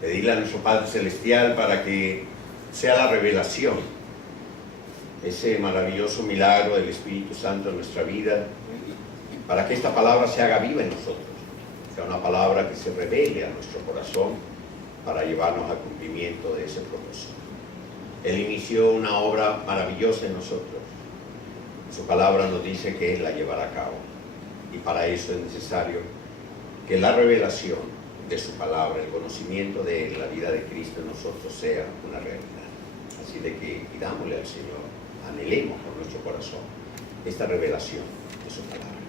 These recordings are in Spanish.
Pedirle a nuestro Padre Celestial para que sea la revelación, ese maravilloso milagro del Espíritu Santo en nuestra vida, para que esta palabra se haga viva en nosotros, sea una palabra que se revele a nuestro corazón para llevarnos al cumplimiento de ese propósito. Él inició una obra maravillosa en nosotros. Su palabra nos dice que Él la llevará a cabo. Y para eso es necesario que la revelación de su palabra, el conocimiento de Él, la vida de Cristo en nosotros sea una realidad. Así de que pidámosle al Señor, anhelemos con nuestro corazón esta revelación de su palabra.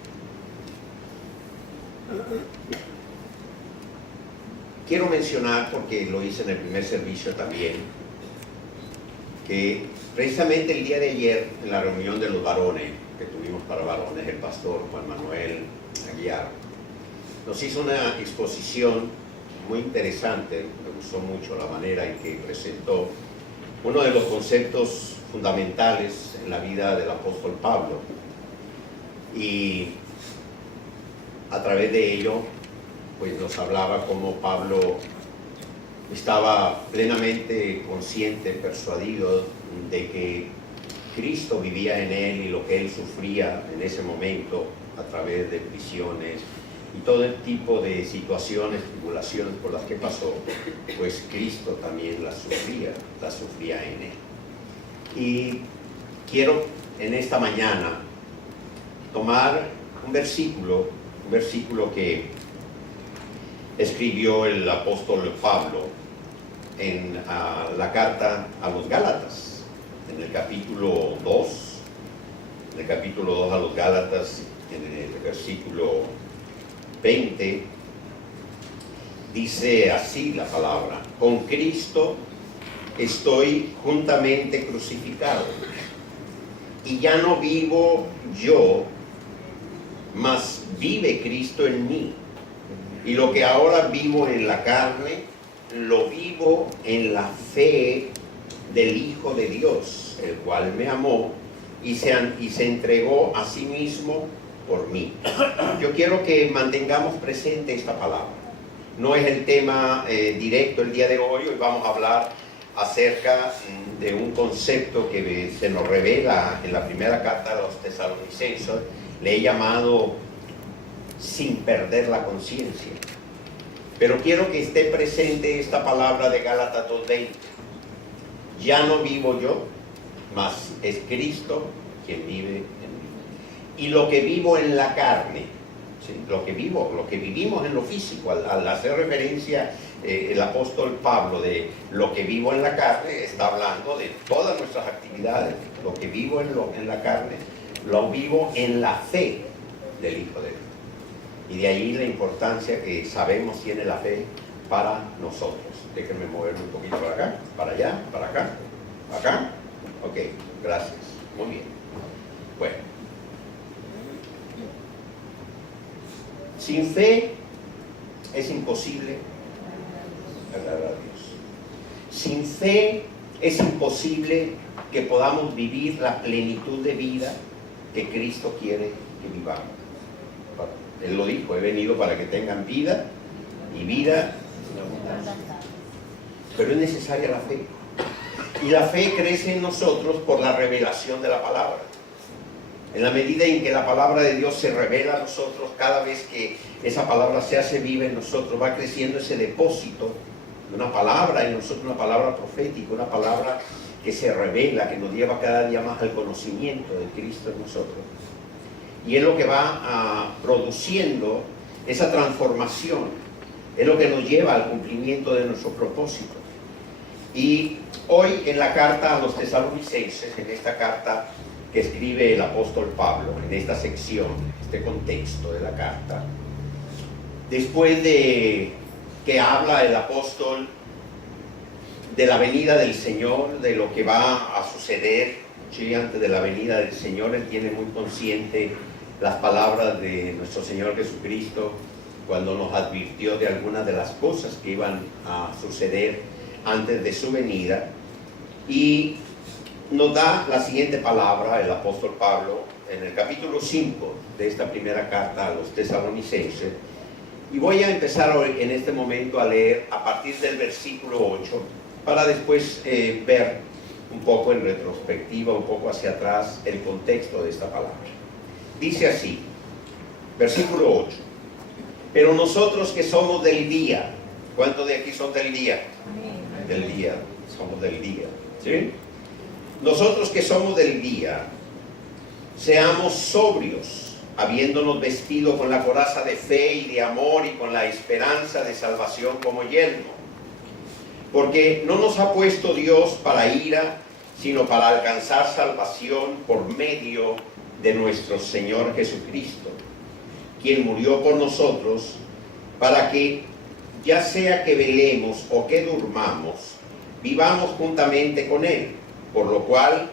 Quiero mencionar, porque lo hice en el primer servicio también, que precisamente el día de ayer, en la reunión de los varones, que tuvimos para varones, el pastor Juan Manuel Aguiar, nos hizo una exposición muy interesante. Me gustó mucho la manera en que presentó uno de los conceptos fundamentales en la vida del apóstol Pablo. Y a través de ello, pues nos hablaba cómo Pablo estaba plenamente consciente, persuadido de que Cristo vivía en él y lo que él sufría en ese momento a través de prisiones y todo el tipo de situaciones, tribulaciones por las que pasó, pues Cristo también las sufría en él. Y quiero en esta mañana tomar un versículo que escribió el apóstol Pablo en la carta a los Gálatas, en el capítulo 2, a los Gálatas, en el versículo 20, dice así la palabra: con Cristo estoy juntamente crucificado, y ya no vivo yo, mas vive Cristo en mí. Y lo que ahora vivo en la carne, lo vivo en la fe del Hijo de Dios, el cual me amó y se entregó a sí mismo por mí. Yo quiero que mantengamos presente esta palabra. No es el tema directo el día de hoy. Hoy vamos a hablar acerca de un concepto que se nos revela en la primera carta a los Tesalonicenses. Le he llamado sin perder la conciencia. Pero quiero que esté presente esta palabra de Gálatas 2:20. Ya no vivo yo, mas es Cristo quien vive en mí. Y lo que vivo en la carne, ¿sí? lo que vivimos en lo físico, al hacer referencia el apóstol Pablo de lo que vivo en la carne, está hablando de todas nuestras actividades. Lo que vivo en la carne, lo vivo en la fe del Hijo de Dios. Y de ahí la importancia que sabemos tiene la fe para nosotros. Déjenme moverme un poquito para acá, para allá, para acá, acá. Ok, gracias. Muy bien. Bueno. Sin fe es imposible agradar a Dios. Sin fe es imposible que podamos vivir la plenitud de vida que Cristo quiere que vivamos. Él lo dijo: he venido para que tengan vida y vida en abundancia. Pero es necesaria la fe. Y la fe crece en nosotros por la revelación de la palabra. En la medida en que la palabra de Dios se revela a nosotros, cada vez que esa palabra se hace viva en nosotros, va creciendo ese depósito de una palabra en nosotros, una palabra profética, una palabra que se revela, que nos lleva cada día más al conocimiento de Cristo en nosotros. Y es lo que va produciendo esa transformación, es lo que nos lleva al cumplimiento de nuestro propósito. Y hoy en la carta a los Tesalonicenses, en esta carta que escribe el apóstol Pablo, en esta sección, este contexto de la carta, después de que habla el apóstol de la venida del Señor, de lo que va a suceder, sí, antes de la venida del Señor, él tiene muy consciente las palabras de nuestro Señor Jesucristo cuando nos advirtió de algunas de las cosas que iban a suceder antes de su venida, y nos da la siguiente palabra el apóstol Pablo en el capítulo 5 de esta primera carta a los Tesalonicenses. Y voy a empezar hoy, en este momento, a leer a partir del versículo 8, para después ver un poco en retrospectiva, un poco hacia atrás, el contexto de esta palabra. Dice así, versículo 8. Pero nosotros que somos del día, ¿cuántos de aquí son del día? Del día, somos del día, ¿sí? Nosotros que somos del día, seamos sobrios, habiéndonos vestido con la coraza de fe y de amor y con la esperanza de salvación como yelmo. Porque no nos ha puesto Dios para ira, sino para alcanzar salvación por medio de nuestro Señor Jesucristo, quien murió por nosotros, para que, ya sea que velemos o que durmamos, vivamos juntamente con Él, por lo cual,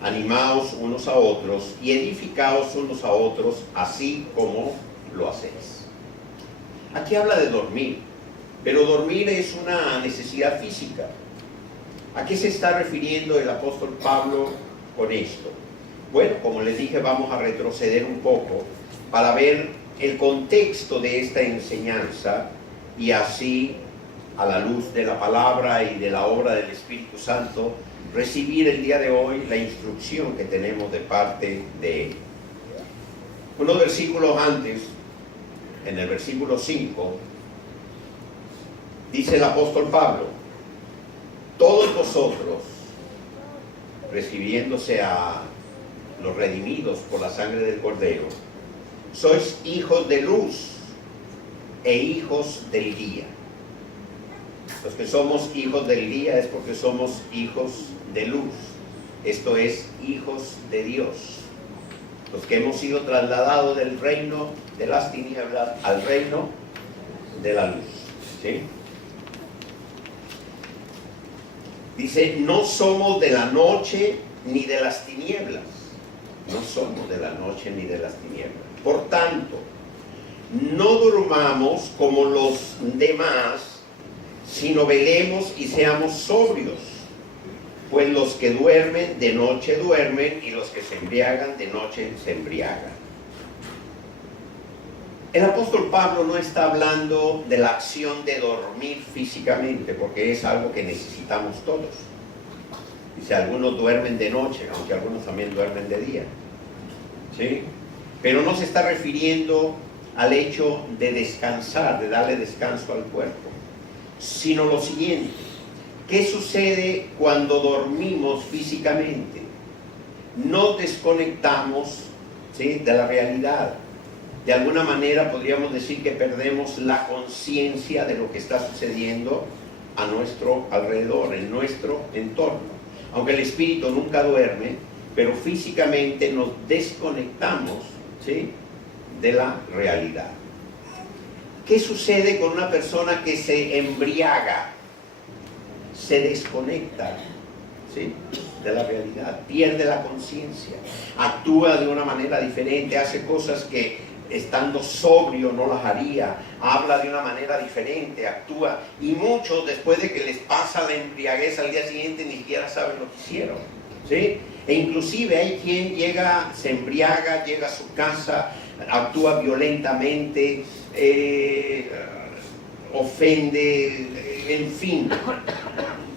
animaos unos a otros y edificaos unos a otros, así como lo hacéis. Aquí habla de dormir, pero dormir es una necesidad física. ¿A qué se está refiriendo el apóstol Pablo con esto? Bueno, como les dije, vamos a retroceder un poco para ver el contexto de esta enseñanza y así, a la luz de la palabra y de la obra del Espíritu Santo, recibir el día de hoy la instrucción que tenemos de parte de Él. Unos versículos antes, en el versículo 5, dice el apóstol Pablo: todos vosotros, refiriéndose a los redimidos por la sangre del Cordero, sois hijos de luz e hijos del día. Los que somos hijos del día es porque somos hijos de luz, esto es, hijos de Dios. Los que hemos sido trasladados del reino de las tinieblas al reino de la luz, ¿sí? Dice, no somos de la noche ni de las tinieblas. No somos de la noche ni de las tinieblas. Por tanto, no durmamos como los demás, sino velemos y seamos sobrios. Pues los que duermen de noche duermen, y los que se embriagan de noche se embriagan. El apóstol Pablo no está hablando de la acción de dormir físicamente, porque es algo que necesitamos todos. Dice, algunos duermen de noche, aunque algunos también duermen de día, ¿sí? Pero no se está refiriendo al hecho de descansar, de darle descanso al cuerpo, sino lo siguiente: ¿qué sucede cuando dormimos físicamente? Nos desconectamos, ¿sí?, de la realidad. De alguna manera podríamos decir que perdemos la conciencia de lo que está sucediendo a nuestro alrededor, en nuestro entorno. Aunque el espíritu nunca duerme, pero físicamente nos desconectamos, ¿sí?, de la realidad. ¿Qué sucede con una persona que se embriaga? Se desconecta, ¿sí?, de la realidad, pierde la conciencia, actúa de una manera diferente, hace cosas que estando sobrio no las haría, habla de una manera diferente, actúa, y muchos después de que les pasa la embriaguez al día siguiente ni siquiera saben lo que hicieron, ¿sí? E inclusive hay quien llega, se embriaga, llega a su casa, actúa violentamente, ofende, en fin,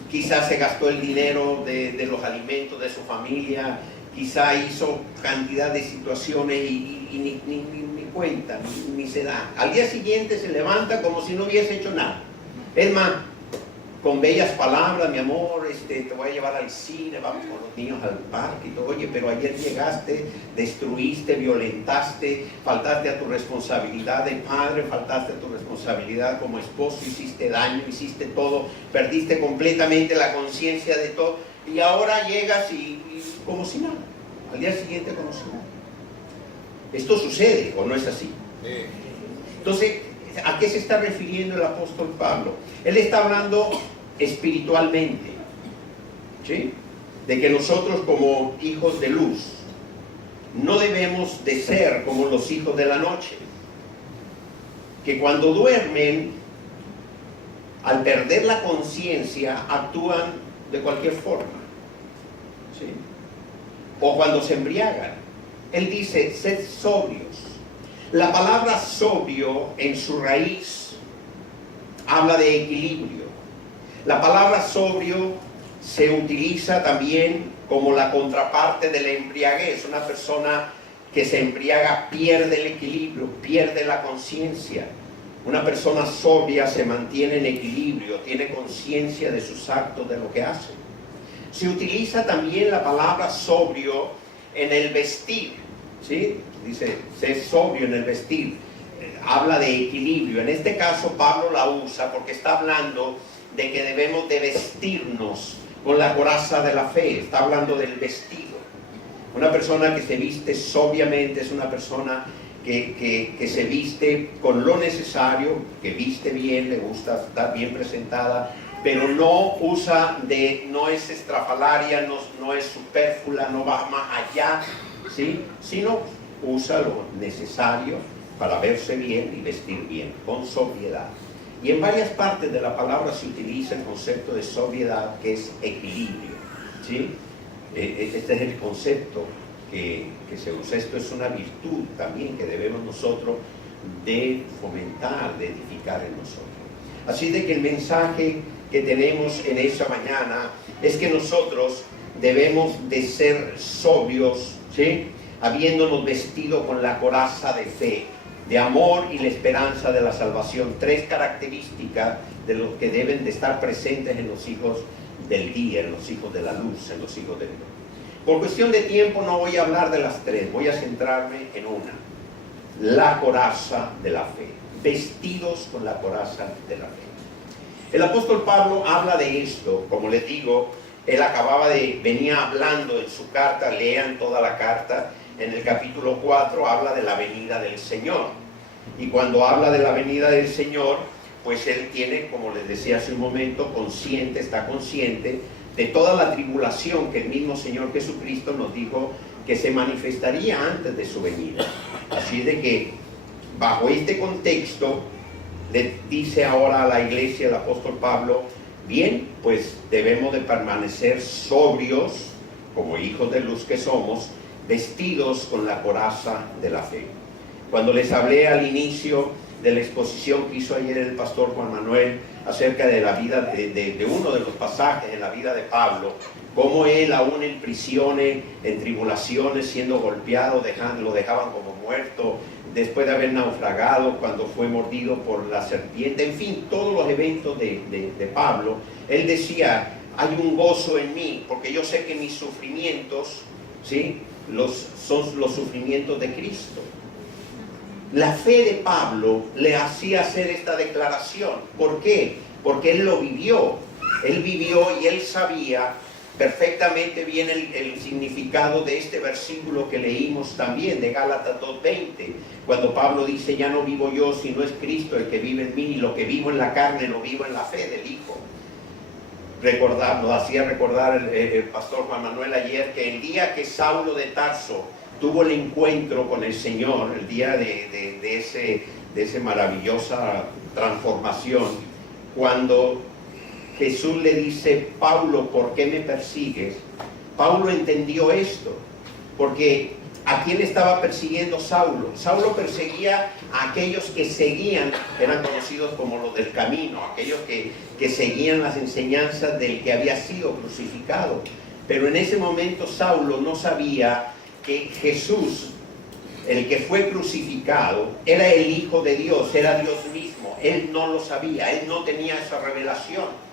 quizás se gastó el dinero de los alimentos de su familia, quizá hizo cantidad de situaciones y ni cuenta, ni se da. Al día siguiente se levanta como si no hubiese hecho nada. Es más, con bellas palabras: mi amor, te voy a llevar al cine, vamos con los niños al parque y todo. Oye, pero ayer llegaste, destruiste, violentaste, faltaste a tu responsabilidad de padre, faltaste a tu responsabilidad como esposo, hiciste daño, hiciste todo, perdiste completamente la conciencia de todo, y ahora llegas y como si nada, al día siguiente como si nada. ¿Esto sucede o no es así? Entonces, ¿a qué se está refiriendo el apóstol Pablo? Él está hablando espiritualmente, ¿sí?, de que nosotros como hijos de luz no debemos de ser como los hijos de la noche, que cuando duermen, al perder la conciencia, actúan de cualquier forma, ¿sí?, o cuando se embriagan. Él dice, sed sobrios. La palabra sobrio en su raíz habla de equilibrio. La palabra sobrio se utiliza también como la contraparte de la embriaguez. Una persona que se embriaga pierde el equilibrio, pierde la conciencia. Una persona sobria se mantiene en equilibrio, tiene conciencia de sus actos, de lo que hace. Se utiliza también la palabra sobrio en el vestir, ¿sí? Dice, sé sobrio en el vestir. Habla de equilibrio. En este caso Pablo la usa porque está hablando de que debemos de vestirnos con la coraza de la fe. Está hablando del vestido. Una persona que se viste sobriamente es una persona que se viste con lo necesario, que viste bien, le gusta estar bien presentada, pero no es estrafalaria, no es superflua, no va más allá, ¿sí? Sino usa lo necesario para verse bien y vestir bien, con sobriedad. Y en varias partes de la palabra se utiliza el concepto de sobriedad, que es equilibrio, ¿sí? Este es el concepto que se usa. Esto es una virtud también que debemos nosotros de fomentar, de edificar en nosotros. Así de que el mensaje que tenemos en esta mañana es que nosotros debemos de ser sobrios, ¿sí? Habiéndonos vestido con la coraza de fe, de amor y la esperanza de la salvación. 3 características de los que deben de estar presentes en los hijos del día, en los hijos de la luz, en los hijos de Dios. Por cuestión de tiempo no voy a hablar de las 3, voy a centrarme en una: la coraza de la fe, vestidos con la coraza de la fe. El apóstol Pablo habla de esto, como les digo, él venía hablando en su carta, lean toda la carta, en el capítulo 4 habla de la venida del Señor. Y cuando habla de la venida del Señor, pues él tiene, como les decía hace un momento, está consciente de toda la tribulación que el mismo Señor Jesucristo nos dijo que se manifestaría antes de su venida. Así de que, bajo este contexto, le dice ahora a la iglesia el apóstol Pablo: bien, pues debemos de permanecer sobrios, como hijos de luz que somos, vestidos con la coraza de la fe. Cuando les hablé al inicio de la exposición que hizo ayer el pastor Juan Manuel acerca de la vida de uno de los pasajes en la vida de Pablo, cómo él aún en prisiones, en tribulaciones, siendo golpeado, lo dejaban como muerto, después de haber naufragado, cuando fue mordido por la serpiente, en fin, todos los eventos de Pablo, él decía: hay un gozo en mí, porque yo sé que mis sufrimientos, ¿sí?, son los sufrimientos de Cristo. La fe de Pablo le hacía hacer esta declaración. ¿Por qué? Porque él lo vivió. Él vivió y él sabía perfectamente bien el significado de este versículo que leímos también de Gálatas 2:20, cuando Pablo dice: ya no vivo yo, sino es Cristo el que vive en mí, y lo que vivo en la carne lo vivo en la fe del Hijo. Nos hacía recordar el pastor Juan Manuel ayer que el día que Saulo de Tarso tuvo el encuentro con el Señor, el día de esa maravillosa transformación, cuando Jesús le dice: Pablo, ¿por qué me persigues? Pablo entendió esto, porque ¿a quién estaba persiguiendo Saulo? Saulo perseguía a aquellos que seguían, eran conocidos como los del camino, aquellos que seguían las enseñanzas del que había sido crucificado. Pero en ese momento Saulo no sabía que Jesús, el que fue crucificado, era el Hijo de Dios, era Dios mismo. Él no lo sabía, él no tenía esa revelación.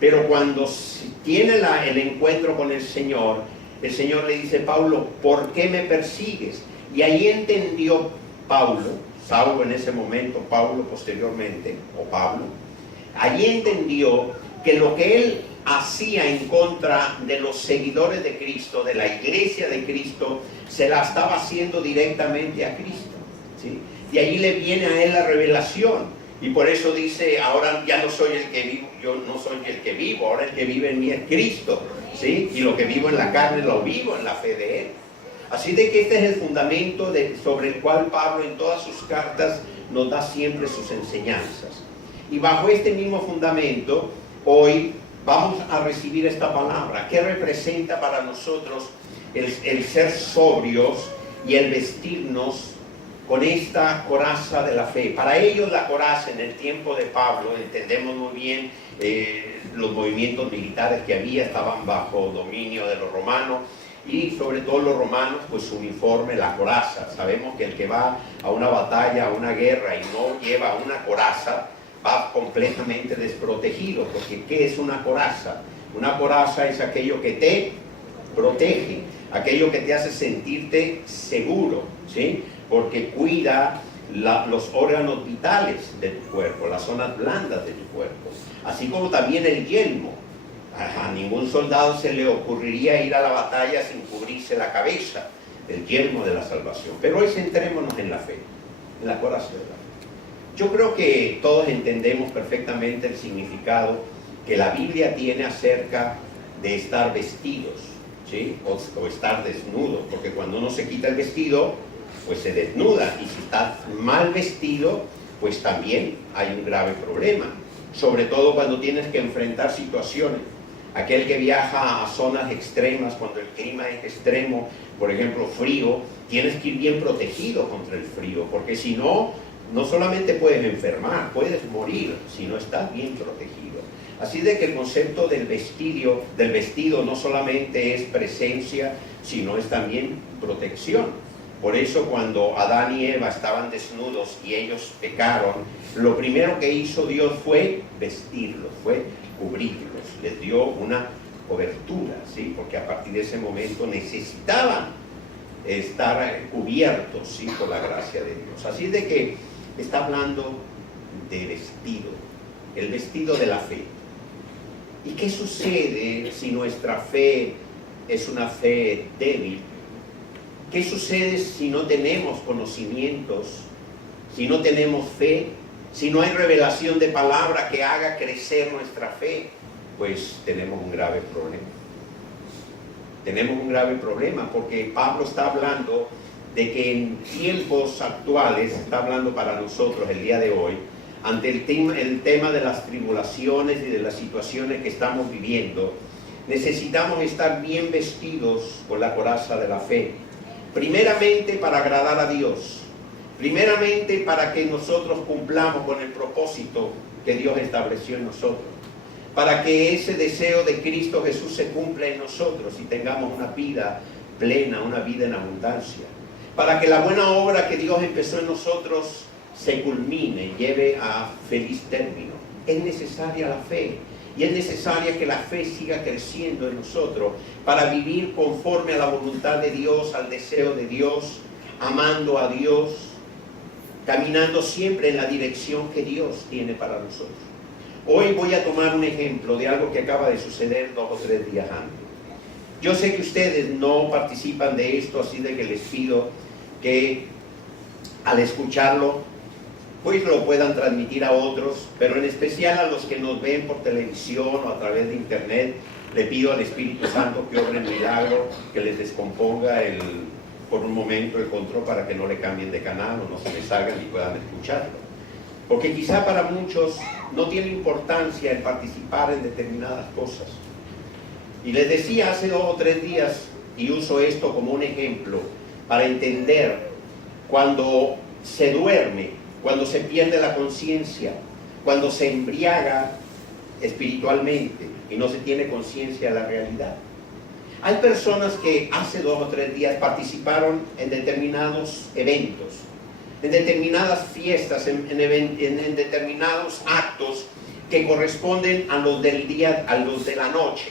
Pero cuando tiene el encuentro con el Señor le dice: Pablo, ¿por qué me persigues? Y ahí entendió Saulo en ese momento, Pablo posteriormente, o Pablo, allí entendió que lo que él hacía en contra de los seguidores de Cristo, de la iglesia de Cristo, se la estaba haciendo directamente a Cristo, ¿sí? Y allí le viene a él la revelación, y por eso dice: ahora ya no soy el que vivo, yo no soy el que vivo, ahora el que vive en mí es Cristo, ¿sí? Y lo que vivo en la carne lo vivo en la fe de Él. Así de que este es el fundamento sobre el cual Pablo en todas sus cartas nos da siempre sus enseñanzas. Y bajo este mismo fundamento, hoy vamos a recibir esta palabra. ¿Qué representa para nosotros el ser sobrios y el vestirnos con esta coraza de la fe. Para ellos la coraza en el tiempo de Pablo, entendemos muy bien los movimientos militares que había, estaban bajo dominio de los romanos, y sobre todo los romanos, pues su uniforme, la coraza. Sabemos que el que va a una batalla, a una guerra y no lleva una coraza, va completamente desprotegido, porque ¿qué es una coraza? Una coraza es aquello que te protege, aquello que te hace sentirte seguro, ¿sí? Porque cuida los órganos vitales de tu cuerpo, las zonas blandas de tu cuerpo, así como también el yelmo. A ningún soldado se le ocurriría ir a la batalla sin cubrirse la cabeza, el yelmo de la salvación. Pero hoy centrémonos en la fe, en la coraza de la fe. Yo creo que todos entendemos perfectamente el significado que la Biblia tiene acerca de estar vestidos, ¿sí? o estar desnudos, porque cuando uno se quita el vestido, pues se desnuda, y si estás mal vestido, pues también hay un grave problema, sobre todo cuando tienes que enfrentar situaciones. Aquel que viaja a zonas extremas, cuando el clima es extremo, por ejemplo frío, tienes que ir bien protegido contra el frío, porque si no, no solamente puedes enfermar, puedes morir si no estás bien protegido. Así de que el concepto del vestido no solamente es presencia, sino es también protección. Por eso cuando Adán y Eva estaban desnudos y ellos pecaron, lo primero que hizo Dios fue vestirlos, fue cubrirlos, les dio una cobertura, ¿sí? Porque a partir de ese momento necesitaban estar cubiertos, ¿sí? Por la gracia de Dios. Así de que está hablando de vestido, el vestido de la fe. ¿Y qué sucede si nuestra fe es una fe débil? ¿Qué sucede si no tenemos conocimientos, si no tenemos fe, si no hay revelación de palabra que haga crecer nuestra fe? Pues tenemos un grave problema. Tenemos un grave problema porque Pablo está hablando de que en tiempos actuales, está hablando para nosotros el día de hoy, ante el tema de las tribulaciones y de las situaciones que estamos viviendo, necesitamos estar bien vestidos con la coraza de la fe. Primeramente para agradar a Dios, primeramente para que nosotros cumplamos con el propósito que Dios estableció en nosotros, para que ese deseo de Cristo Jesús se cumpla en nosotros y tengamos una vida plena, una vida en abundancia, para que la buena obra que Dios empezó en nosotros se culmine, lleve a feliz término. Es necesaria la fe. Y es necesaria que la fe siga creciendo en nosotros para vivir conforme a la voluntad de Dios, al deseo de Dios, amando a Dios, caminando siempre en la dirección que Dios tiene para nosotros. Hoy voy a tomar un ejemplo de algo que acaba de suceder 2 o 3 días antes. Yo sé que ustedes no participan de esto, así de que les pido que al escucharlo, pues lo puedan transmitir a otros, pero en especial a los que nos ven por televisión o a través de internet, le pido al Espíritu Santo que obre el milagro, que les descomponga por un momento el control para que no le cambien de canal o no se les salgan y puedan escucharlo. Porque quizá para muchos no tiene importancia el participar en determinadas cosas. Y les decía hace 2 o 3 días, y uso esto como un ejemplo, para entender cuando se duerme, cuando se pierde la conciencia, cuando se embriaga espiritualmente y no se tiene conciencia de la realidad. Hay personas que hace 2 o 3 días participaron en determinados eventos, en determinadas fiestas, en determinados actos que corresponden a los del día, a los de la noche,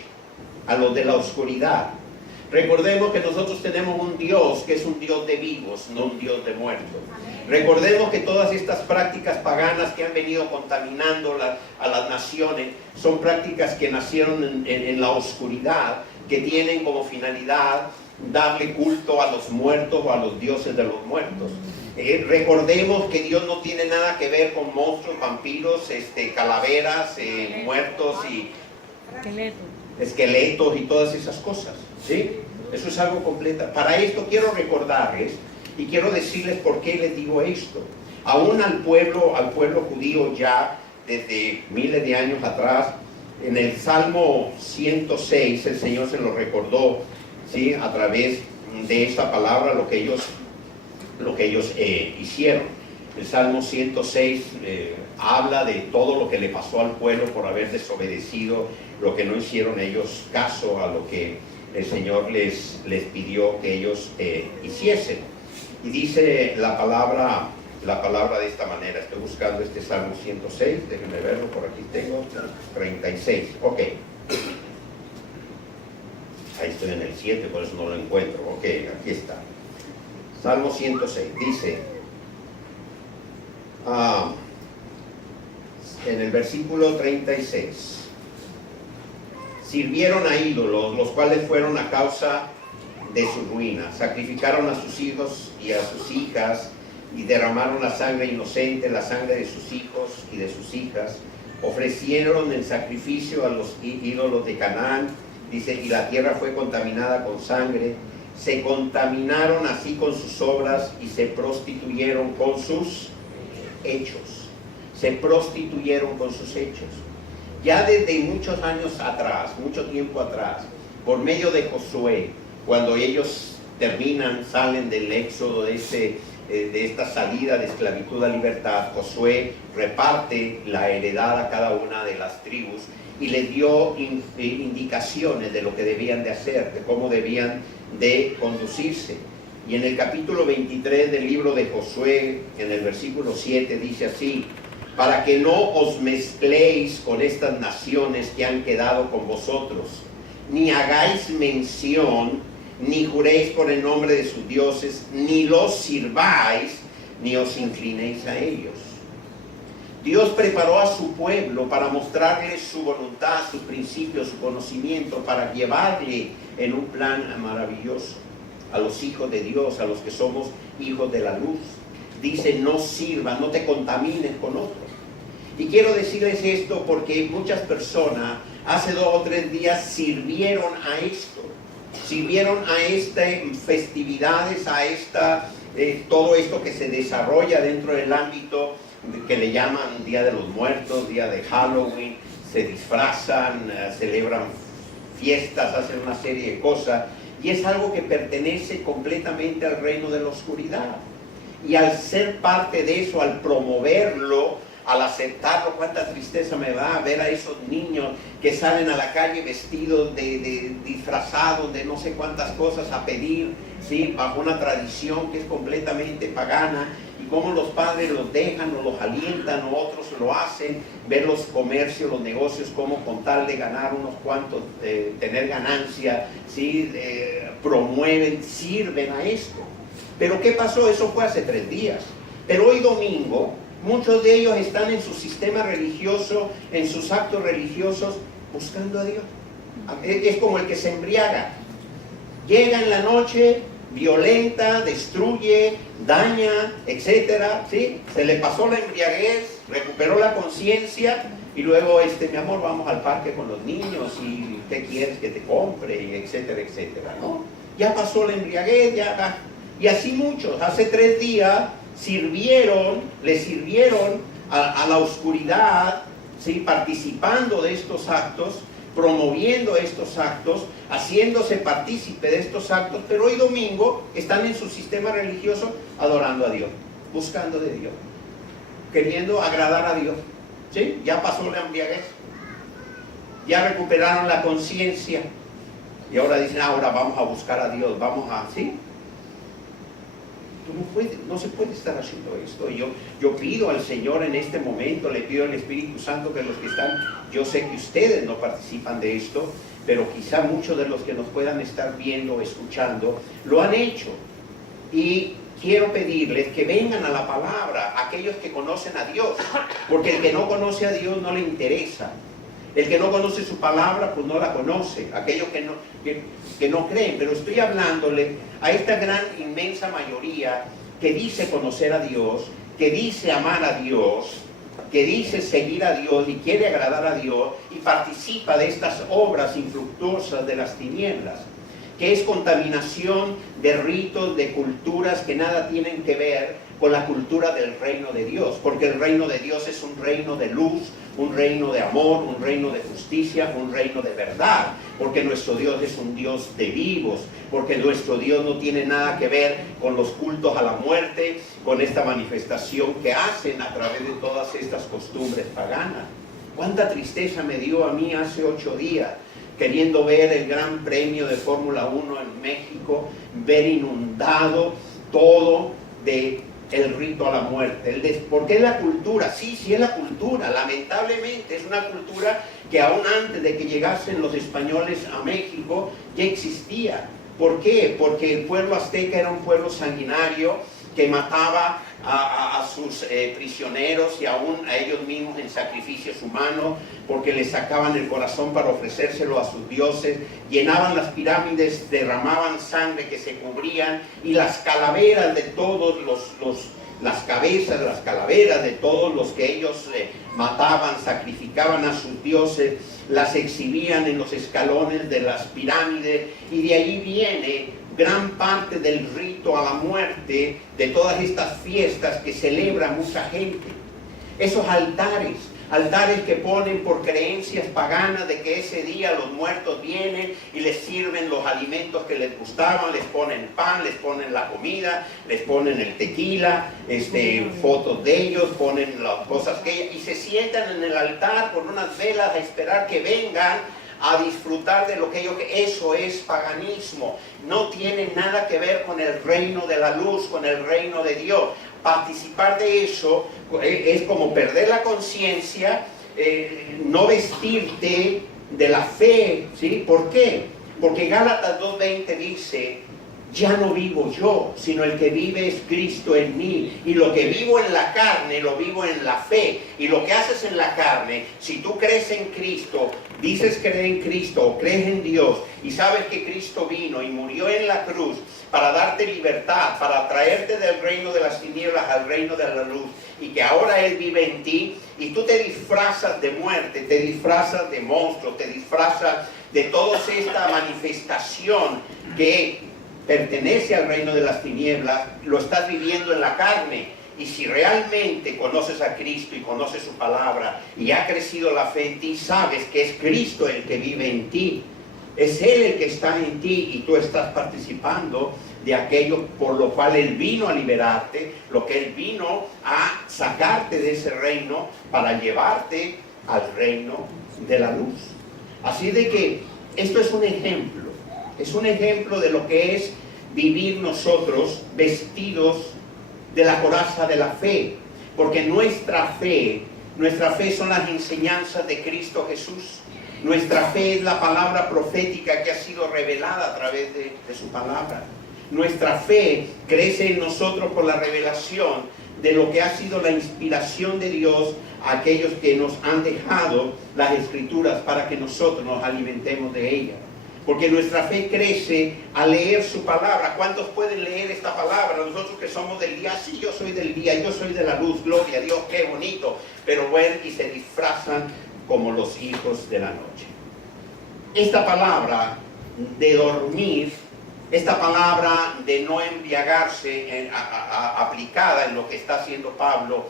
a los de la oscuridad. Recordemos que nosotros tenemos un Dios que es un Dios de vivos, no un Dios de muertos. Recordemos que todas estas prácticas paganas que han venido contaminando a las naciones son prácticas que nacieron en la oscuridad, que tienen como finalidad darle culto a los muertos o a los dioses de los muertos. Recordemos que Dios no tiene nada que ver con monstruos, vampiros, calaveras, muertos y esqueletos y todas esas cosas, ¿sí? Eso es algo completo. Para esto quiero recordarles y quiero decirles por qué les digo esto. Aún al pueblo judío ya desde miles de años atrás, en el Salmo 106 el Señor se lo recordó, ¿sí? A través de esta palabra, lo que ellos lo que ellos hicieron. El Salmo 106 habla de todo lo que le pasó al pueblo por haber desobedecido, lo que no hicieron ellos caso a lo que el Señor les pidió que ellos hiciesen. Y dice la palabra de esta manera. Estoy buscando este Salmo 106, déjenme verlo, por aquí tengo, 36, ok. Ahí estoy en el 7, por eso no lo encuentro, ok, aquí está. Salmo 106, dice, en el versículo 36, sirvieron a ídolos, los cuales fueron a causa de su ruina, sacrificaron a sus hijos y a sus hijas, y derramaron la sangre inocente, la sangre de sus hijos y de sus hijas, ofrecieron en sacrificio a los ídolos de Canaán, dice, y la tierra fue contaminada con sangre, se contaminaron así con sus obras y se prostituyeron con sus hechos, se prostituyeron con sus hechos. Ya desde muchos años atrás, mucho tiempo atrás, por medio de Josué, cuando ellos salen del éxodo de esta salida de esclavitud a libertad, Josué reparte la heredad a cada una de las tribus y les dio indicaciones de lo que debían de hacer, de cómo debían de conducirse. Y en el capítulo 23 del libro de Josué, en el versículo 7, dice así: para que no os mezcléis con estas naciones que han quedado con vosotros, ni hagáis mención, ni juréis por el nombre de sus dioses, ni los sirváis, ni os inclinéis a ellos. Dios preparó a su pueblo para mostrarle su voluntad, sus principios, su conocimiento, para llevarle en un plan maravilloso a los hijos de Dios, a los que somos hijos de la luz. Dice, no sirvas, no te contamines con otros. Y quiero decirles esto porque muchas personas hace 2 o 3 días sirvieron a esto. Sirvieron a estas festividades, a todo esto que se desarrolla dentro del ámbito que le llaman Día de los Muertos, Día de Halloween, se disfrazan, celebran fiestas, hacen una serie de cosas, y es algo que pertenece completamente al reino de la oscuridad. Y al ser parte de eso, al promoverlo, al aceptarlo, cuánta tristeza me va a ver a esos niños que salen a la calle vestidos disfrazados de no sé cuántas cosas a pedir, ¿sí? Bajo una tradición que es completamente pagana, y cómo los padres los dejan o los alientan o otros lo hacen, ver los comercios, los negocios, como con tal de ganar unos cuantos, tener ganancia, ¿sí? Promueven, sirven a esto. Pero ¿qué pasó? Eso fue hace 3 días. Pero hoy domingo, muchos de ellos están en su sistema religioso, en sus actos religiosos, buscando a Dios. Es como el que se embriaga. Llega en la noche, violenta, destruye, daña, etcétera, ¿sí? Se le pasó la embriaguez, recuperó la conciencia y luego, mi amor, vamos al parque con los niños y ¿qué quieres que te compre? Y etcétera, etcétera, ¿no? Ya pasó la embriaguez, ya. Y así muchos, hace 3 días, le sirvieron a la oscuridad, ¿sí? Participando de estos actos, promoviendo estos actos, haciéndose partícipe de estos actos, pero hoy domingo están en su sistema religioso adorando a Dios, buscando de Dios, queriendo agradar a Dios, ¿sí? Ya pasó la embriaguez, ya recuperaron la conciencia y ahora dicen, ahora vamos a buscar a Dios, ¿sí? No se puede estar haciendo esto. Yo pido al Señor en este momento, le pido al Espíritu Santo que los que están, yo sé que ustedes no participan de esto, pero quizá muchos de los que nos puedan estar viendo o escuchando lo han hecho. Y quiero pedirles que vengan a la palabra, aquellos que conocen a Dios, porque el que no conoce a Dios no le interesa. El que no conoce su palabra, pues no la conoce. Aquellos que no creen, pero estoy hablándole a esta gran, inmensa mayoría que dice conocer a Dios, que dice amar a Dios, que dice seguir a Dios y quiere agradar a Dios y participa de estas obras infructuosas de las tinieblas, que es contaminación de ritos, de culturas que nada tienen que ver con la cultura del reino de Dios, porque el reino de Dios es un reino de luz, un reino de amor, un reino de justicia, un reino de verdad, porque nuestro Dios es un Dios de vivos, porque nuestro Dios no tiene nada que ver con los cultos a la muerte, con esta manifestación que hacen a través de todas estas costumbres paganas. Cuánta tristeza me dio a mí hace 8 días, queriendo ver el Gran Premio de Fórmula 1 en México, ver inundado todo de el rito a la muerte. ¿Por qué la cultura? Sí es la cultura, lamentablemente es una cultura que aún antes de que llegasen los españoles a México ya existía. ¿Por qué? Porque el pueblo azteca era un pueblo sanguinario que mataba a sus prisioneros y aún a ellos mismos en sacrificios humanos, porque les sacaban el corazón para ofrecérselo a sus dioses, llenaban las pirámides, derramaban sangre que se cubrían, y las calaveras de todos las cabezas, las calaveras de todos los que ellos mataban, sacrificaban a sus dioses, las exhibían en los escalones de las pirámides, y de ahí viene gran parte del rito a la muerte, de todas estas fiestas que celebra mucha gente. Esos altares que ponen por creencias paganas de que ese día los muertos vienen y les sirven los alimentos que les gustaban, les ponen pan, les ponen la comida, les ponen el tequila, fotos de ellos, ponen las cosas y se sientan en el altar con unas velas a esperar que vengan a disfrutar de lo que ellos... Eso es paganismo, no tiene nada que ver con el reino de la luz, con el reino de Dios. Participar de eso es como perder la conciencia, no vestirte de la fe, ¿sí? ¿Por qué? Porque Gálatas 2:20 dice: ya no vivo yo, sino el que vive es Cristo en mí. Y lo que vivo en la carne, lo vivo en la fe. Y lo que haces en la carne, si tú crees en Cristo, dices creer en Cristo o crees en Dios, y sabes que Cristo vino y murió en la cruz para darte libertad, para traerte del reino de las tinieblas al reino de la luz, y que ahora Él vive en ti, y tú te disfrazas de muerte, te disfrazas de monstruo, te disfrazas de toda esta manifestación que pertenece al reino de las tinieblas, lo estás viviendo en la carne. Y si realmente conoces a Cristo y conoces su palabra y ha crecido la fe en ti, sabes que es Cristo el que vive en ti, es Él el que está en ti, y tú estás participando de aquello por lo cual Él vino a liberarte, lo que Él vino a sacarte de ese reino para llevarte al reino de la luz. Así de que esto es un ejemplo de lo que es vivir nosotros vestidos de la coraza de la fe, porque nuestra fe son las enseñanzas de Cristo Jesús. Nuestra fe es la palabra profética que ha sido revelada a través de su palabra. Nuestra fe crece en nosotros por la revelación de lo que ha sido la inspiración de Dios a aquellos que nos han dejado las Escrituras para que nosotros nos alimentemos de ellas. Porque nuestra fe crece al leer su palabra. ¿Cuántos pueden leer esta palabra? Nosotros que somos del día, sí, yo soy del día, yo soy de la luz, gloria a Dios, qué bonito. Pero ven y se disfrazan como los hijos de la noche. Esta palabra de dormir, esta palabra de no embriagarse, aplicada en lo que está haciendo Pablo,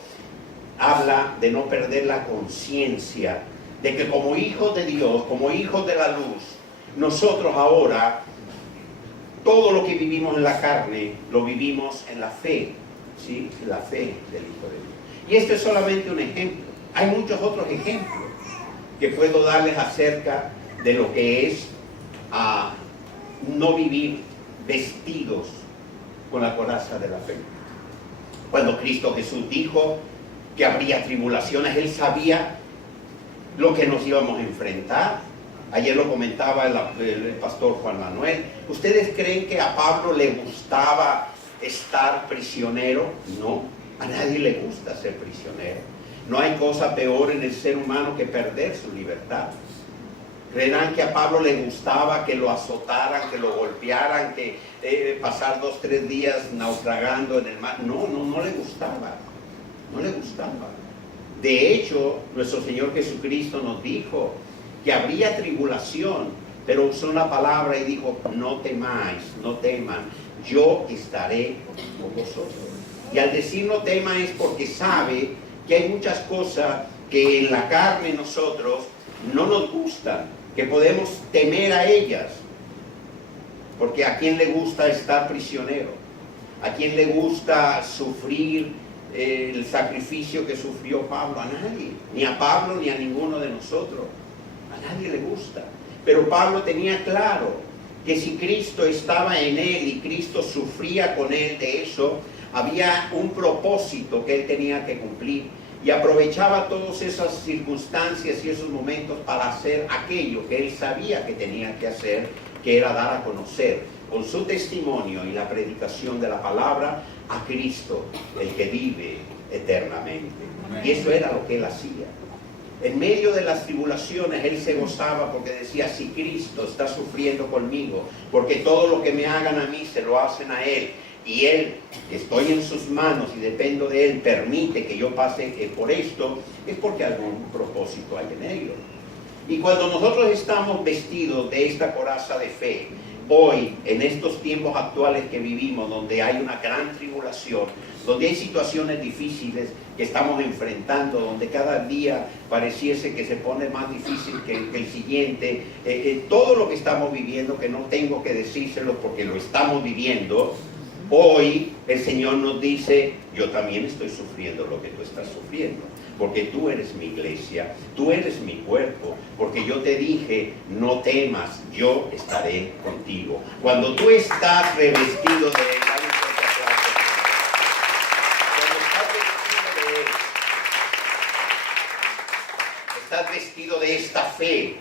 habla de no perder la conciencia, de que como hijos de Dios, como hijos de la luz, nosotros ahora, todo lo que vivimos en la carne, lo vivimos en la fe, ¿sí? La fe del Hijo de Dios. Y este es solamente un ejemplo. Hay muchos otros ejemplos que puedo darles acerca de lo que es no vivir vestidos con la coraza de la fe. Cuando Cristo Jesús dijo que habría tribulaciones, Él sabía lo que nos íbamos a enfrentar. Ayer lo comentaba el pastor Juan Manuel. ¿Ustedes creen que a Pablo le gustaba estar prisionero? No, a nadie le gusta ser prisionero. No hay cosa peor en el ser humano que perder su libertad. ¿Creerán que a Pablo le gustaba que lo azotaran, que lo golpearan, que pasar 2 o 3 días naufragando en el mar? No le gustaba. No le gustaba. De hecho, nuestro Señor Jesucristo nos dijo que habría tribulación, pero usó una palabra y dijo: no temáis, no teman, yo estaré con vosotros. Y al decir no tema es porque sabe que hay muchas cosas que en la carne nosotros no nos gustan, que podemos temer a ellas. Porque ¿a quién le gusta estar prisionero? ¿A quién le gusta sufrir el sacrificio que sufrió Pablo? A nadie, ni a Pablo ni a ninguno de nosotros. A nadie le gusta. Pero Pablo tenía claro que si Cristo estaba en él y Cristo sufría con él de eso, había un propósito que él tenía que cumplir. Y aprovechaba todas esas circunstancias y esos momentos para hacer aquello que él sabía que tenía que hacer, que era dar a conocer con su testimonio y la predicación de la palabra a Cristo, el que vive eternamente. Y eso era lo que él hacía. En medio de las tribulaciones él se gozaba porque decía, si Cristo está sufriendo conmigo, porque todo lo que me hagan a mí se lo hacen a él, y él, que estoy en sus manos y dependo de él, permite que yo pase por esto, es porque algún propósito hay en ello. Y cuando nosotros estamos vestidos de esta coraza de fe, hoy, en estos tiempos actuales que vivimos, donde hay una gran tribulación, donde hay situaciones difíciles que estamos enfrentando, donde cada día pareciese que se pone más difícil que el siguiente, todo lo que estamos viviendo, que no tengo que decírselo porque lo estamos viviendo, hoy el Señor nos dice, yo también estoy sufriendo lo que tú estás sufriendo, porque tú eres mi iglesia, tú eres mi cuerpo, porque yo te dije, no temas, yo estaré contigo. Cuando tú estás revestido de él, estás vestido de esta fe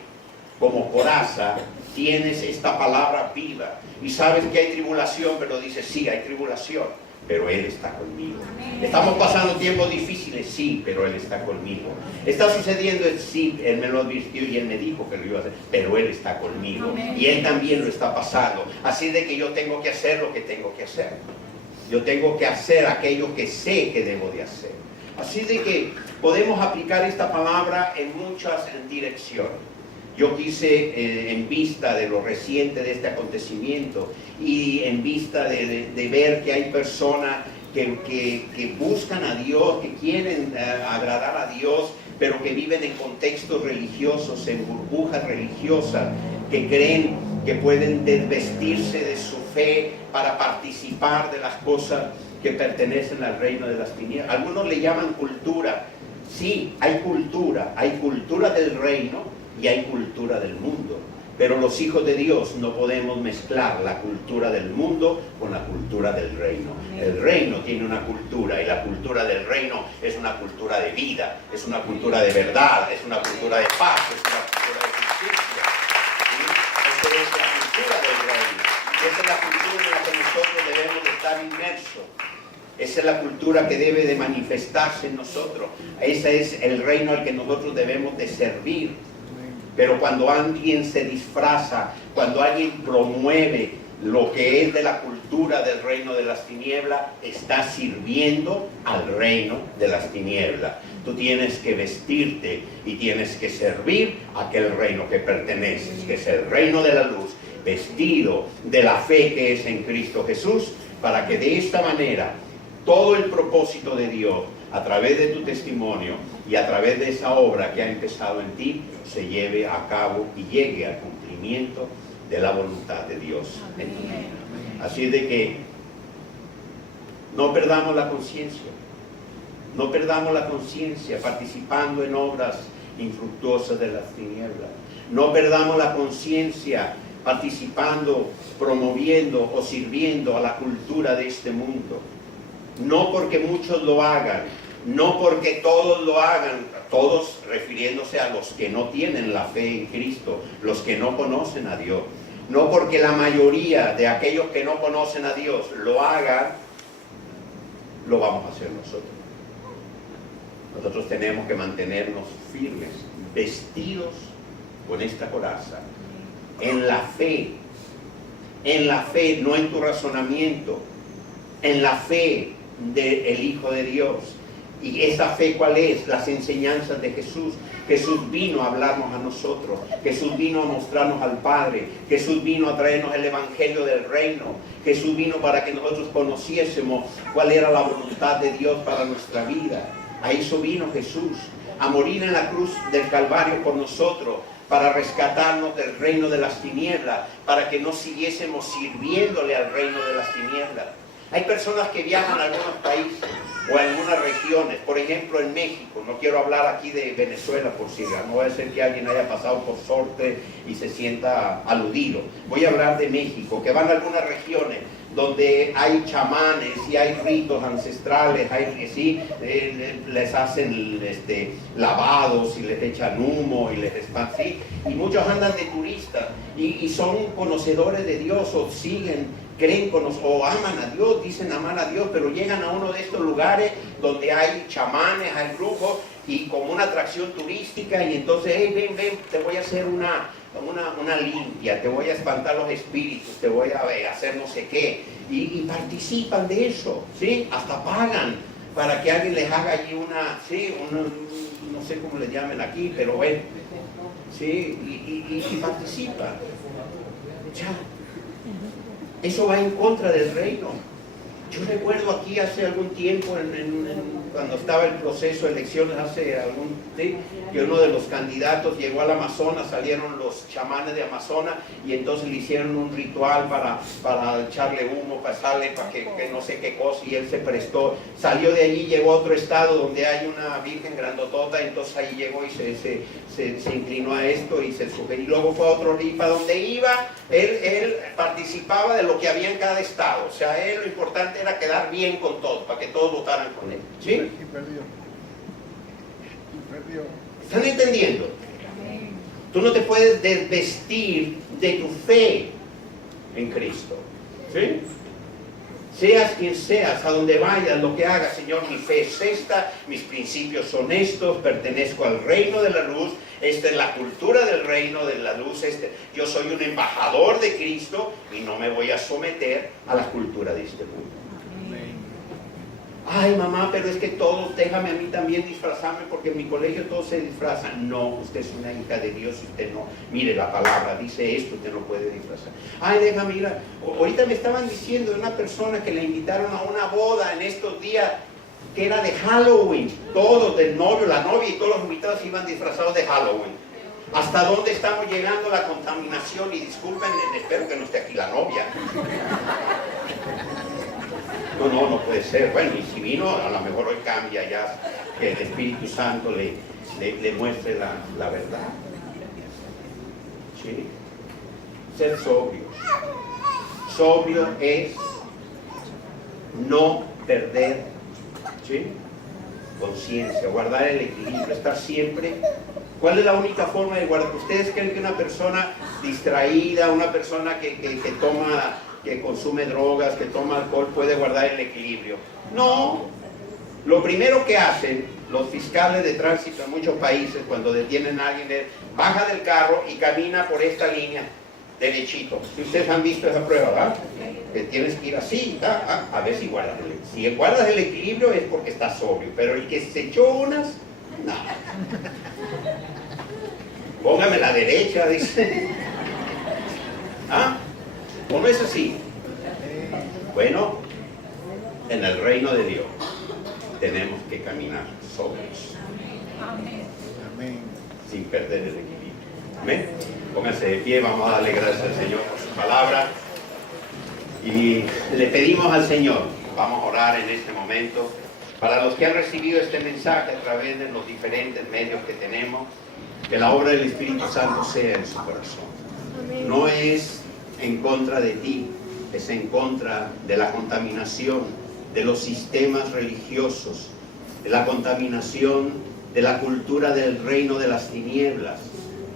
como coraza, tienes esta palabra viva y sabes que hay tribulación, pero dices, sí, hay tribulación, pero Él está conmigo. Estamos pasando tiempos difíciles, sí, pero Él está conmigo. Está sucediendo, sí, Él me lo advirtió y Él me dijo que lo iba a hacer, pero Él está conmigo y Él también lo está pasando. Así de que yo tengo que hacer lo que tengo que hacer. Yo tengo que hacer aquello que sé que debo de hacer. Así de que podemos aplicar esta palabra en muchas direcciones. Yo quise, en vista de lo reciente de este acontecimiento y en vista de ver que hay personas que buscan a Dios, que quieren agradar a Dios, pero que viven en contextos religiosos, en burbujas religiosas, que creen que pueden desvestirse de su fe para participar de las cosas que pertenecen al reino de las tinieblas. Algunos le llaman cultura. Sí, hay cultura del reino y hay cultura del mundo. Pero los hijos de Dios no podemos mezclar la cultura del mundo con la cultura del reino. El reino tiene una cultura y la cultura del reino es una cultura de vida, es una cultura de verdad, es una cultura de paz, es una cultura de justicia. ¿Sí? Esa es la cultura del reino. Y esa es la cultura en la que nosotros debemos de estar inmersos. Esa es la cultura que debe de manifestarse en nosotros. Ese es el reino al que nosotros debemos de servir. Pero cuando alguien se disfraza, cuando alguien promueve lo que es de la cultura del reino de las tinieblas, está sirviendo al reino de las tinieblas. Tú tienes que vestirte y tienes que servir a aquel reino que perteneces, que es el reino de la luz, vestido de la fe que es en Cristo Jesús, para que de esta manera todo el propósito de Dios, a través de tu testimonio y a través de esa obra que ha empezado en ti, se lleve a cabo y llegue al cumplimiento de la voluntad de Dios en tu vida. Así de que no perdamos la conciencia, no perdamos la conciencia participando en obras infructuosas de las tinieblas, no perdamos la conciencia participando, promoviendo o sirviendo a la cultura de este mundo. No porque muchos lo hagan, no porque todos lo hagan, todos refiriéndose a los que no tienen la fe en Cristo, los que no conocen a Dios. No porque la mayoría de aquellos que no conocen a Dios lo hagan, lo vamos a hacer nosotros. Nosotros tenemos que mantenernos firmes, vestidos con esta coraza, en la fe, no en tu razonamiento, en la fe del Hijo de Dios. ¿Y esa fe cuál es? Las enseñanzas de Jesús. Jesús vino a hablarnos a nosotros. Jesús vino a mostrarnos al Padre. Jesús vino a traernos el Evangelio del Reino. Jesús vino para que nosotros conociésemos cuál era la voluntad de Dios para nuestra vida. A eso vino Jesús, a morir en la cruz del Calvario por nosotros, para rescatarnos del reino de las tinieblas, para que no siguiésemos sirviéndole al reino de las tinieblas. Hay personas que viajan a algunos países o a algunas regiones, por ejemplo en México. No quiero hablar aquí de Venezuela por si no va a ser que alguien haya pasado por sorte y se sienta aludido. Voy a hablar de México, que van a algunas regiones donde hay chamanes y hay ritos ancestrales, les hacen lavados y les echan humo y les esparcen, y muchos andan de turistas y son conocedores de Dios o creen o aman a Dios, dicen amar a Dios, pero llegan a uno de estos lugares donde hay chamanes, hay brujos y como una atracción turística, y entonces, hey, ven, te voy a hacer una limpia, te voy a espantar los espíritus, te voy a hacer no sé qué, y participan de eso, ¿sí? Hasta pagan para que alguien les haga allí no sé cómo le llamen aquí, pero bueno, ¿sí? Y participan. Ya. Eso va en contra del reino. Yo recuerdo aquí hace algún tiempo, cuando estaba el proceso de elecciones, que uno de los candidatos llegó al Amazonas, salieron los chamanes de Amazonas y entonces le hicieron un ritual para echarle humo, para que no sé qué cosa, y él se prestó. Salió de allí, llegó a otro estado donde hay una virgen grandotota, entonces ahí llegó y se inclinó a esto y se sugirió. Y luego fue a otro, y para donde iba, él participaba de lo que había en cada estado. O sea, lo importante era quedar bien con todos, para que todos votaran con él. ¿Sí? Y perdió. ¿Están entendiendo? Tú no te puedes desvestir de tu fe en Cristo. ¿Sí? Seas quien seas, a donde vayas, lo que hagas, Señor, mi fe es esta, mis principios son estos, pertenezco al reino de la luz, esta es la cultura del reino de la luz, yo soy un embajador de Cristo y no me voy a someter a la cultura de este mundo. Ay, mamá, pero es que todos, déjame a mí también disfrazarme porque en mi colegio todos se disfrazan. No, usted es una hija de Dios y usted no. Mire, la palabra dice esto, usted no puede disfrazar. Ay, déjame ir ahorita me estaban diciendo de una persona que le invitaron a una boda en estos días que era de Halloween. Todos, del novio, la novia y todos los invitados iban disfrazados de Halloween. ¿Hasta dónde estamos llegando la contaminación? Y disculpen, espero que no esté aquí la novia. No puede ser. Bueno, y si vino, a lo mejor hoy cambia ya, que el Espíritu Santo le muestre la verdad. ¿Sí? Ser sobrios. Sobrio es no perder, ¿sí?, conciencia, guardar el equilibrio, estar siempre. ¿Cuál es la única forma de guardar? ¿Ustedes creen que una persona distraída, una persona que consume drogas, que toma alcohol, puede guardar el equilibrio? No. Lo primero que hacen los fiscales de tránsito en muchos países cuando detienen a alguien es baja del carro y camina por esta línea derechito. Si ustedes han visto esa prueba, ¿verdad? Que tienes que ir así, a ver si guardas el equilibrio. Si guardas el equilibrio es porque estás sobrio, pero el que se echó unas, no. Póngame la derecha, dice. ¿Ah? ¿O no es así? Bueno, en el reino de Dios tenemos que caminar sobrios. Amén. Sin perder el equilibrio. Amén. Pónganse de pie, vamos a darle gracias al Señor por su palabra. Y le pedimos al Señor, vamos a orar en este momento, para los que han recibido este mensaje a través de los diferentes medios que tenemos, que la obra del Espíritu Santo sea en su corazón. No es en contra de ti, es en contra de la contaminación de los sistemas religiosos, de la contaminación de la cultura del reino de las tinieblas,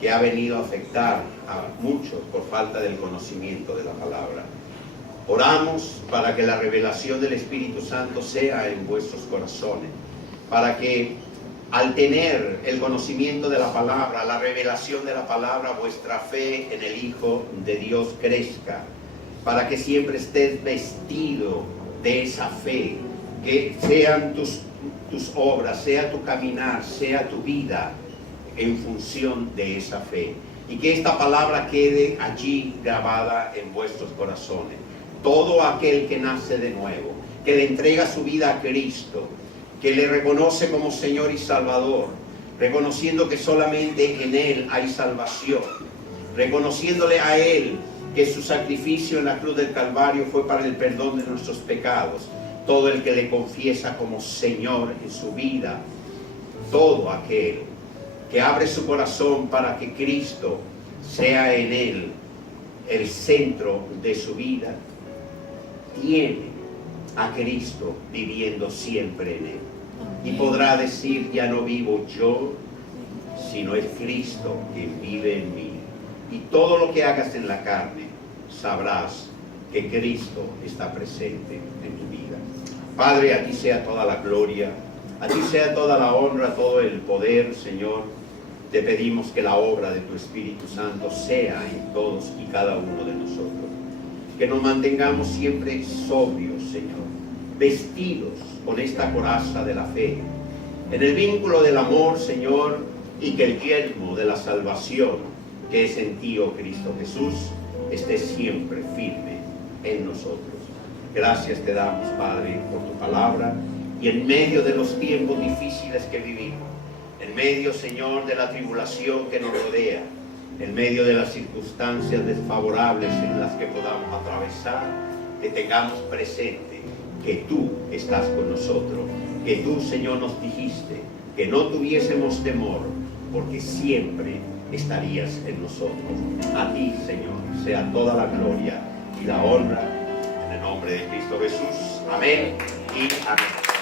que ha venido a afectar a muchos por falta del conocimiento de la palabra. Oramos para que la revelación del Espíritu Santo sea en vuestros corazones, para que al tener el conocimiento de la palabra, la revelación de la palabra, vuestra fe en el Hijo de Dios crezca, para que siempre estés vestido de esa fe, que sean tus obras, sea tu caminar, sea tu vida, en función de esa fe. Y que esta palabra quede allí grabada en vuestros corazones. Todo aquel que nace de nuevo, que le entrega su vida a Cristo, que le reconoce como Señor y Salvador, reconociendo que solamente en Él hay salvación, reconociéndole a Él que su sacrificio en la cruz del Calvario fue para el perdón de nuestros pecados. Todo el que le confiesa como Señor en su vida, todo aquel que abre su corazón para que Cristo sea en él el centro de su vida, tiene a Cristo viviendo siempre en él. Y podrá decir, ya no vivo yo, sino es Cristo quien vive en mí. Y todo lo que hagas en la carne, sabrás que Cristo está presente en tu vida. Padre, a ti sea toda la gloria, a ti sea toda la honra, todo el poder, Señor. Te pedimos que la obra de tu Espíritu Santo sea en todos y cada uno de nosotros. Que nos mantengamos siempre sobrios, Señor, vestidos con esta coraza de la fe, en el vínculo del amor, Señor, y que el yelmo de la salvación, que es en ti, oh Cristo Jesús, esté siempre firme en nosotros. Gracias te damos, Padre, por tu palabra, y en medio de los tiempos difíciles que vivimos, en medio, Señor, de la tribulación que nos rodea, en medio de las circunstancias desfavorables en las que podamos atravesar, que tengamos presente que tú estás con nosotros, que tú, Señor, nos dijiste que no tuviésemos temor, porque siempre estarías en nosotros. A ti, Señor, sea toda la gloria y la honra, en el nombre de Cristo Jesús. Amén y amén.